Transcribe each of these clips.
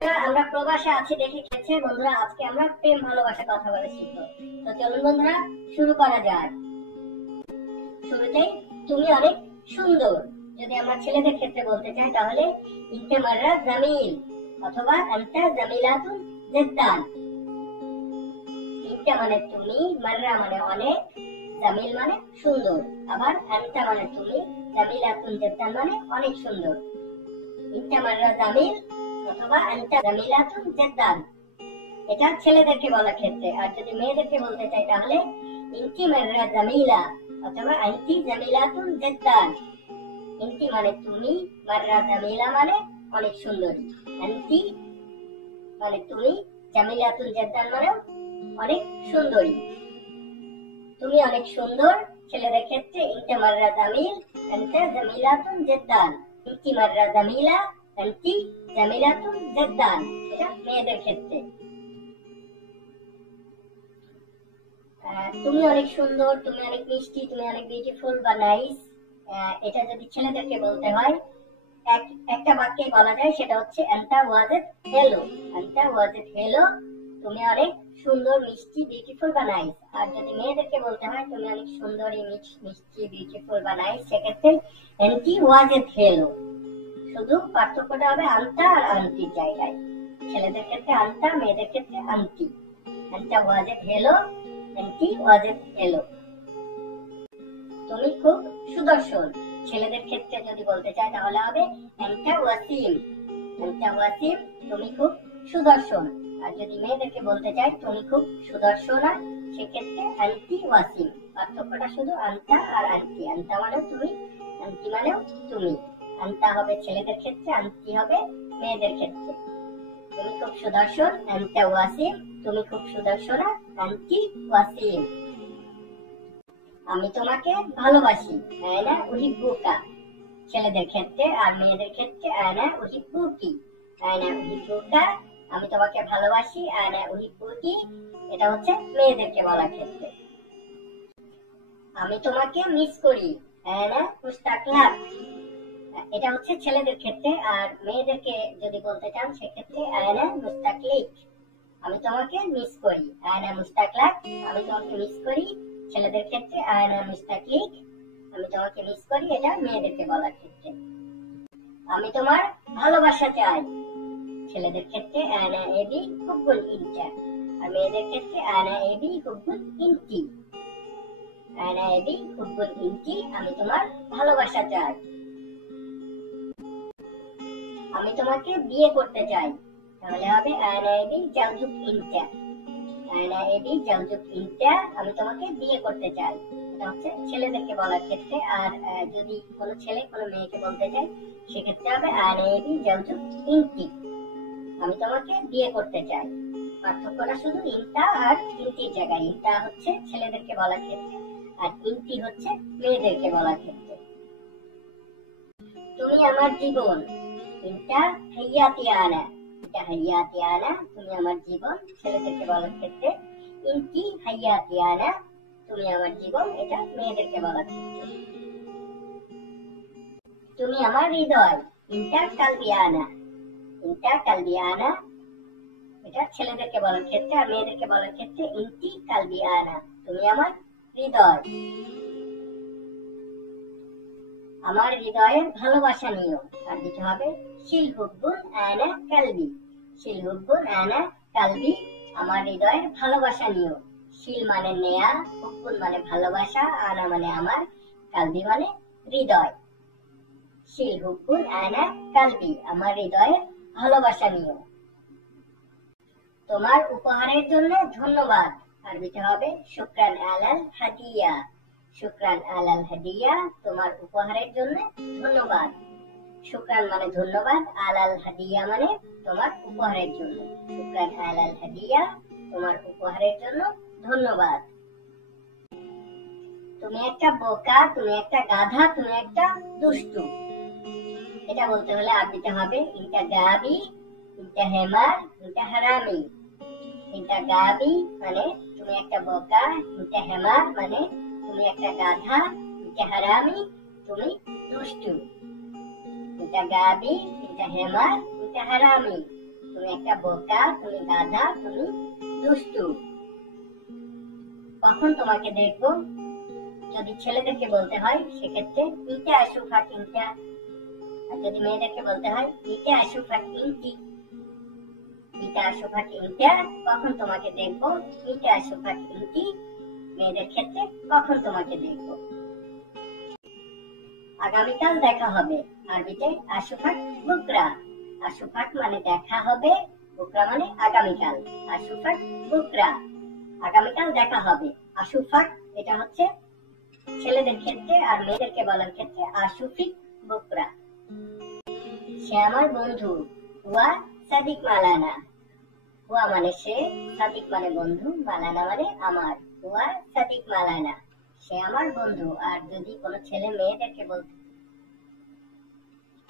আমরা প্রবাসে আছি দেখে খেয়েছে বন্ধুরা, আজকে আমরা প্রেম ভালোবাসা কথা বলে শিখবো। তো চলুন বন্ধুরা শুরু করা যায়। শুরুতেই তুমি অনেক সুন্দর যদি আমরা ছেলেদের ক্ষেত্রে বলতে চাই তাহলে ইনতে মাররা জামিল অথবা আনতা জামিলাতুন জিদ্দান। ইনতে মানে তুমি, মাররা মানে অনেক, জামিল মানে সুন্দর, আবার আনতা মানে তুমি, জামিলাতুন জিদ্দান মানে অনেক সুন্দর। ইনতে মাররা জামিল অথবা আনতা জামিলাতুন জিদ্দান, এটা ছেলেদেরকে বলার ক্ষেত্রে। আর যদি মেয়েদেরকে বলতে চাই তাহলে ইনতি মাররা জামিলা অথবা আনতি জামিলাতুন জিদ্দান। ইনতি মানে তুমি, মাররা জামিলা মানে অনেক সুন্দরী, আনতি মানে তুমি, জামিলাতুন জিদ্দান মানে অনেক সুন্দরী। তুমি অনেক সুন্দর ছেলেদের ক্ষেত্রে ইনতি মাররা জামিল আনতা জামিলাতুন জিদ্দান। ইনতি মাররা জামিলা আনতি জামিলাতুন জিদ্দান, এটা মেয়েদের ক্ষেত্রে। তুমি অনেক সুন্দর, তুমি অনেক মিষ্টি, তুমি অনেক বিউটিফুল বা নাইস, এটা যদি ছেলেদেরকে বলতে হয় একটা বাক্যে বলা যায়, সেটা হচ্ছে আনতা ওয়াজিদ হেলো। আনতা ওয়াজিদ হেলো, তুমি অনেক সুন্দর, মিষ্টি, বিউটিফুল বা নাইস। আর যদি মেয়েদেরকে বলতে হয় তুমি অনেক সুন্দরী, মিষ্টি, বিউটিফুল বা নাইস, সেক্ষেত্রে আনতি ওয়াজিদ হেলো। শুধু পার্থক্যটা হবে আনতা আর আন্টির জায়গায়। ছেলেদের ক্ষেত্রে আনতা, মেয়েদের ক্ষেত্রে আন্টি। আনতা Wajid hello, aunty Wajid hello. তুমি খুব সুদর্শন, ছেলেদের ক্ষেত্রে যদি বলতে চাই তাহলে হবে আনতা ওয়াসিম। আনতা ওয়াসিম, তুমি খুব সুদর্শন। আর যদি মেয়েদেরকে বলতে চাই তুমি খুব সুদর্শনা, সেক্ষেত্রে আন্টি ওয়াসিম। পার্থক্যটা শুধু আনতা আর আন্টি। আনতা মানে তুমি, আন্টি মানেও তুমি। আনতা হবে ছেলেদের ক্ষেত্রে, আন্টি হবে মেয়েদের ক্ষেত্রে। তুমি খুব সুদর্শন, আনতা ওয়াসিম, তুমি খুব সুদর্শনা, আন্টি ওয়াসিম। আমি তোমাকে ভালোবাসি, আয়না উহিব্বুকা, ছেলেদের ক্ষেত্রে। আর মেয়েদের ক্ষেত্রে আয়না উহিব্বুকি। আয়না উহিব্বুকা, আমি তোমাকে ভালোবাসি, আয়না উহিব্বুকি, এটা হচ্ছে মেয়েদেরকে বলার ক্ষেত্রে। আমি তোমাকে মিস করি, আয়না মুস্তাকলাক, এটা হচ্ছে ছেলেদের ক্ষেত্রে। আর মেয়েদেরকে যদি বলতে চান সেক্ষেত্রে আয়না মুস্তাকলিক। আমি তোমাকে মিস করি, আয়না মুস্তাকলাক, আমি তোমাকে মিস করি, ছেলেদের ক্ষেত্রে আয়না মুস্তাকলিক, আমি তোমাকে মিস করি, এটা মেয়েদেরকে বলার ক্ষেত্রে। আমি তোমার ভালোবাসা চাই, ছেলেদের ক্ষেত্রে আয়না এবি হুব্বুল ইনতা, আর মেয়েদের ক্ষেত্রে আয়না এবি হুব্বুল ইনতি। আয়না এবি হুব্বুল ইনতি, আমি তোমার ভালোবাসা চাই। আমি তোমাকে বিয়ে করতে চাই, তাহলে হবে আয়না এবি জাওজুক ইনতা। আয়না এবি জাওজুক ইনতা, আমি তোমাকে বিয়ে করতে চাই, এটা হচ্ছে ছেলেদেরকে বলার ক্ষেত্রে। আর যদি কোনো ছেলে কোনো মেয়েকে বলতে চায় সেক্ষেত্রে হবে আয়না এবি জাওজুক ইনতি, আমি তোমাকে বিয়ে করতে চাই। পার্থক্যটা শুধু ইনতা আর ইনতির জায়গায়। ইনতা হচ্ছে ছেলেদেরকে বলার ক্ষেত্রে আর ইনতি হচ্ছে মেয়েদেরকে বলার ক্ষেত্রে। তুমি আমার জীবন, ইনতা হাইয়াতি আনা, এটা হাইয়াতি আনা, তুমি আমার জীবন, ছেলেদেরকে বলার ক্ষেত্রে। ইনতি হাইয়াতি আনা, তুমি আমার জীবন, এটা মেয়েদেরকে বলার ক্ষেত্রে। তুমি আমার হৃদয়, ইনতা কালবি আনা। ইনতা কালবি আনা, এটা ছেলেদেরকে বলার ক্ষেত্রে। আর মেয়েদেরকে বলার ক্ষেত্রে ইনতি কালবি আনা, তুমি আমার হৃদয়। আমার হৃদয়ের ভালোবাসা নিও, আর দিতে হবে শিল হুব্বুন আনা কালবি। শিল হুব্বুন আনা কালবি, আমার হৃদয়ের ভালোবাসা নিও। শিল মানে নেয়া, হুব্বুন মানে ভালোবাসা, আনা মানে আমার, কালবি মানে হৃদয়। শিল হুব্বুন আনা কালবি, আমার হৃদয়ের ভালোবাসা নিও। তোমার উপহারের জন্য ধন্যবাদ, আর দিতে হবে শুকরান আলাল হাদিয়া। শুকরান আলাল হাদিয়া, তোমার উপহারের জন্য ধন্যবাদ। শুকরান মানে ধন্যবাদ, আলাল হাদিয়া মানে তোমার উপহারের জন্য। শুকরান আলাল হাদিয়া, তোমার উপহারের জন্য ধন্যবাদ। তুমি একটা বোকা, তুমি একটা গাধা, তুমি একটা দুষ্টু, এটা বলতে হলে আর দিতে হবে ইনটা গাবি, ইনটা হেমার, ইনটা হারামি। ইনটা গাবি মানে তুমি একটা বোকা, ইনটা হেমার মানে তুমি একটা গাধা, ইনটা হারামি তুমি দুষ্টু। ইনটা গাবি, ইনটা হেমার, ইনটা হারামি, তুমি একটা বোকা, তুমি গাধা, তুমি দুষ্টু। কখন তোমাকে দেখবো? যদি ছেলেদেরকে বলতে হয় সেক্ষেত্রে ইটা আশুফাক ইনটা, আর যদি মেয়েদেরকে বলতে হয় ইটা আশুফাক ইনটি। ইটা আশুফাক ইনটা, কখন তোমাকে দেখবো? ইটা আশুফাক ইনটি, মেয়েদের ক্ষেত্রে কখন তোমাকে দেখবো। আগামীকাল দেখা হবে, আরবিতে আশুফাক বুকরা। আশুফাক মানে দেখা হবে, বুকরা মানে আগামীকাল। আশুফাক বুকরা, আগামীকাল দেখা হবে। আশুফাক এটা হচ্ছে ছেলেদের ক্ষেত্রে, আর মেয়েদেরকে বলার ক্ষেত্রে আশুফিক বুকরা। সে আমার বন্ধু, হুয়া সাদিক মালানা। হুয়া মানে সে, সাদিক মানে বন্ধু, মালানা মানে আমার। হুয়া সাদিক মালানা, সে আমার বন্ধু। আর যদি কোনো ছেলে মেয়েদেরকে বলতে,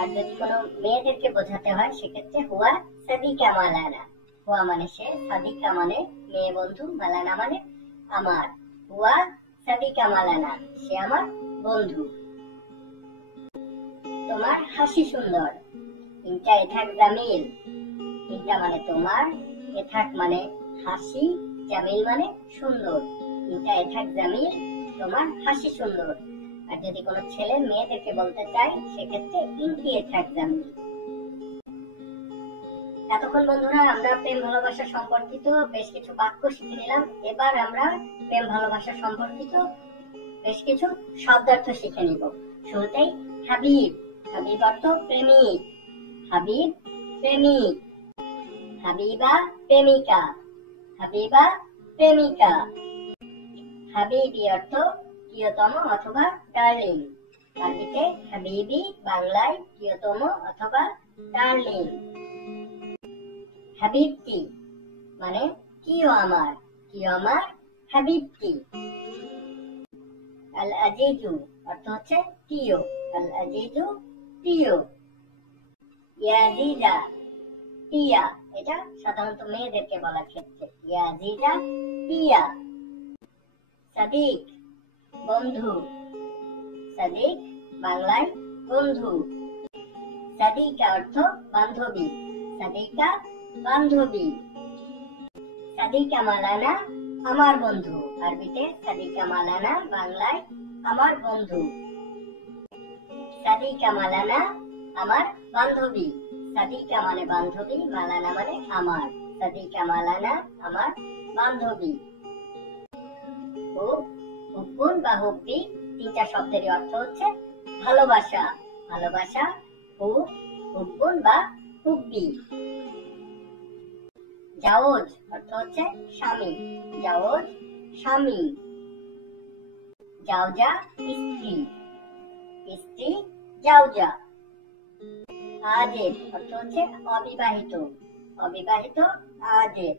আর যদি কোনো মেয়েদেরকে বোঝাতে হয় সেক্ষেত্রে হুয়া সাদিকা মালানা। হুয়া মানে সে, সাদিকা মানে মেয়ে বন্ধু, মালানা মানে আমার। হুয়া সাদিকা মালানা, সে আমার বন্ধু। তোমার হাসি সুন্দর। ইনটা এথাক জামিল। ইনটা মানে তোমার, এথাক মানে হাসি, জামিল মানে সুন্দর। ইনটা এথাক জামিল, তোমার হাসি সুন্দর। আর যদি কোনো ছেলে মেয়েদেরকে বলতে চাই সেক্ষেত্রে ইনটি এথাক জামিল। এতক্ষণ বন্ধুরা আমরা প্রেম ভালোবাসা সম্পর্কিত বেশ কিছু বাক্য শিখে নিলাম। এবার আমরা প্রেম ভালোবাসা সম্পর্কিত বেশ কিছু শব্দার্থ শিখে নিব। শুরুতেই হাবিব। হাবিব অর্থ প্রেমিক। হাবিব প্রেমিক। হাবিবা প্রেমিকা। হাবিবা প্রেমিকা। হাবিবি অর্থ প্রিয়তম অথবা ডার্লিং। আরবিতে হাবিবি, বাংলায় প্রিয়তম অথবা ডার্লিং। হাবিবটি মানে প্রিয় আমার, প্রিয় আমার হাবিবটি। আল আজিজু অর্থ হচ্ছে প্রিয়। আল আজিজু প্রিয়। ইয়াজিজা প্রিয়া, এটা সাধারণত মেয়েদেরকে বলার ক্ষেত্রে। ইয়াজিজা প্রিয়া। সাদিক বন্ধু। সাদিক বাংলায় বন্ধু। সাদিকা অর্থ বান্ধবী। সাদিকা বান্ধবী। সাদিকা মালানা আমার বন্ধু। আরবিতে সাদিকা মালানা, বাংলায় আমার বন্ধু। সাদিকা মালানা আমার বান্ধবী। সাদিকা মানে বান্ধবী, মালানা মানে আমার। সাদিকা মালানা আমার বান্ধবী। হুব্বুন বা হুব্বি, তিনটা শব্দেরই অর্থ হচ্ছে ভালোবাসা। ভালোবাসা, হুব্বুন বা হুব্বি। জাওজ অর্থ হচ্ছে স্বামী। জাওজ স্বামী। জাওজা স্ত্রী। স্ত্রী জাওজা। আজেব অর্থ হচ্ছে অবিবাহিত। অবিবাহিত আজেব।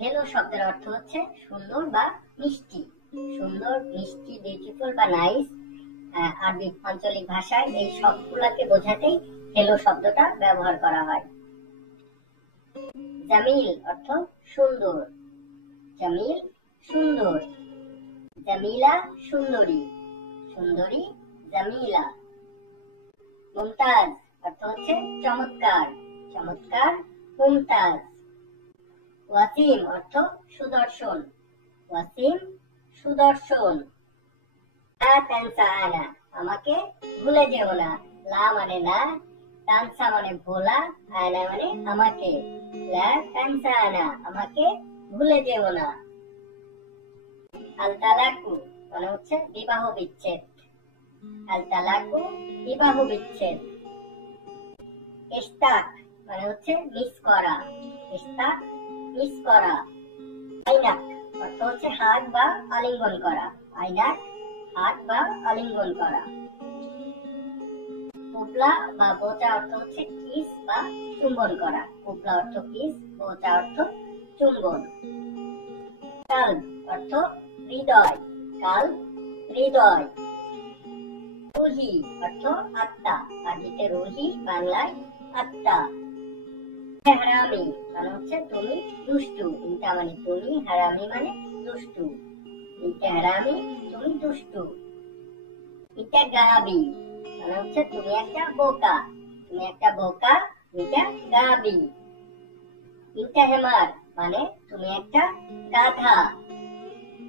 হেলো শব্দের অর্থ হচ্ছে সুন্দর বা মিষ্টি। সুন্দর, মিষ্টি, বিউটিফুল বা নাইস। আরবি আঞ্চলিক ভাষায় এই সবগুলোকে বোঝাতেই হেলো শব্দটা ব্যবহার করা হয়। জামিল অর্থ সুন্দর। জামিল সুন্দর। জামিলা সুন্দরী। সুন্দরী জামিলা। মুমতাজ অর্থ হচ্ছে চমৎকার। চমৎকার মুমতাজ। ওয়াসিম অর্থ সুদর্শন। ওয়াসিম সুদর্শন। লা তানসানা, আমাকে ভুলে যেও না। লা মানে না, তানসা মানে ভোলা, আয়না মানে আমাকে। লা তানসানা, আমাকে ভুলে যেও না। আল তালাকু মানে হচ্ছে বিবাহ বিচ্ছেদ। আল তালাকু বিবাহ বিচ্ছেদ। ইশতাক মানে হচ্ছে মিস করা। ইশতাক মিস করা। আইনাক অর্থ হচ্ছে হাত বা আলিঙ্গন করা। আইনাক হাত বা আলিঙ্গন করা। কুবলা বা বোচা অর্থ হচ্ছে কিস বা চুম্বন করা। কুবলা অর্থ কিস, বোচা অর্থ চুম্বন। কাল্ব অর্থ হৃদয়। কাল্ব হৃদয়। রুহি অর্থ আত্মা। আরবিতে রুহি, বাংলায় আত্মা। হারামি মানে হচ্ছে তুমি দুষ্টু। ইনটা মানে তুমি, হারামি মানে দুষ্টু। ইনটা হারামি, তুমি দুষ্টু। ইটা গাবি মানে হচ্ছে তুমি একটা বোকা। তুমি একটা বোকা, এটা গাবি। ইনটা হেমার মানে তুমি একটা গাধা,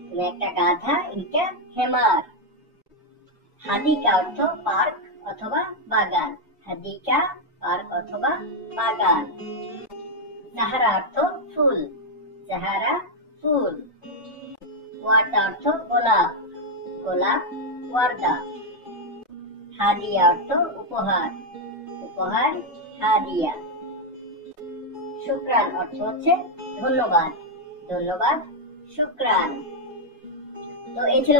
তুমি একটা গাধা। ইনটা হেমার। হাদিকা অর্থ পার্ক অথবা বাগান, হাদিকা পার্ক অথবা বাগান। জাহারা অর্থ ফুল, জাহারা ফুল। ওয়ার্দা অর্থ গোলাপ, গোলাপ ওয়ার্দা। হাদিয়া অর্থ উপহার, উপহার হাদিয়া। শুকরান অর্থ হচ্ছে ধন্যবাদ, ধন্যবাদ শুকরান। তো এই ছিল